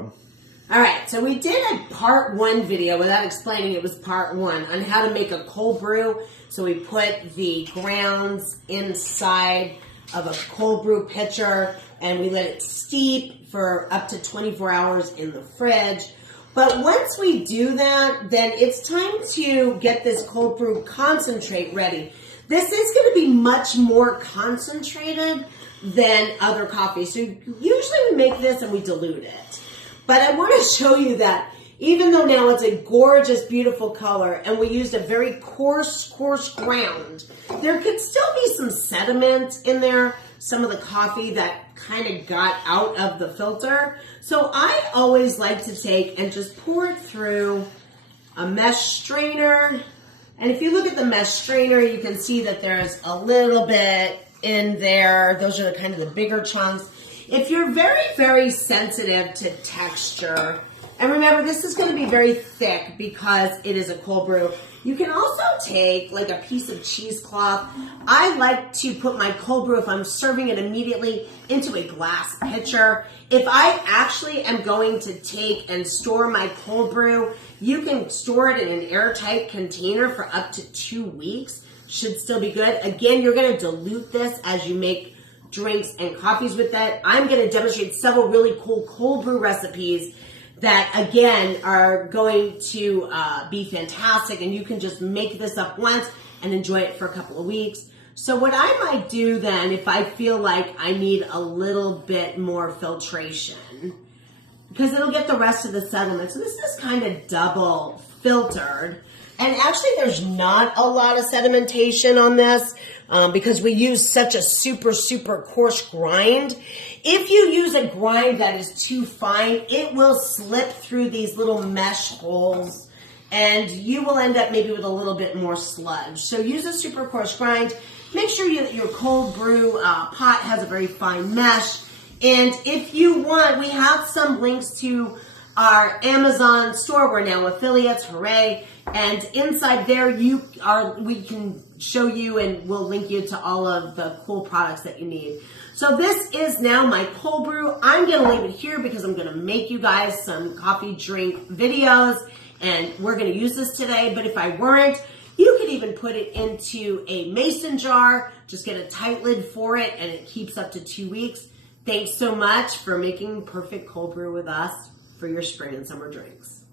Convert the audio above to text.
fun. All right, so we did a part 1 video, without explaining it was part 1, on how to make a cold brew. So we put the grounds inside of a cold brew pitcher and we let it steep for up to 24 hours in the fridge. But once we do that, then it's time to get this cold brew concentrate ready. This is going to be much more concentrated than other coffee. So usually we make this and we dilute it. But I want to show you that even though now it's a gorgeous, beautiful color and we used a very coarse ground, there could still be some sediment in there, some of the coffee that kind of got out of the filter. So I always like to take and just pour it through a mesh strainer. And if you look at the mesh strainer, you can see that there's a little bit in there. Those are kind of the bigger chunks. If you're very sensitive to texture, and remember this is going to be very thick because it is a cold brew, you can also take like a piece of cheesecloth. I like to put my cold brew, if I'm serving it immediately, into a glass pitcher. If I actually am going to take and store my cold brew, you can store it in an airtight container for up to 2 weeks. Should still be good. Again, you're going to dilute this as you make drinks and coffees with that. I'm going to demonstrate several really cool cold brew recipes that, again, are going to be fantastic, and you can just make this up once and enjoy it for a couple of weeks. So what I might do then, if I feel like I need a little bit more filtration, because it'll get the rest of the sediment. So this is kind of double filtered. And actually there's not a lot of sedimentation on this because we use such a super coarse grind. If you use a grind that is too fine, it will slip through these little mesh holes and you will end up maybe with a little bit more sludge. So use a super coarse grind. Make sure your cold brew pot has a very fine mesh. And if you want, we have some links to our Amazon store. We're now affiliates, hooray. And inside there we can show you and we'll link you to all of the cool products that you need. So this is now my cold brew. I'm going to leave it here because I'm going to make you guys some coffee drink videos and we're going to use this today. But if I weren't, you could even put it into a mason jar, just get a tight lid for it and it keeps up to 2 weeks. Thanks so much for making perfect cold brew with us for your spring and summer drinks.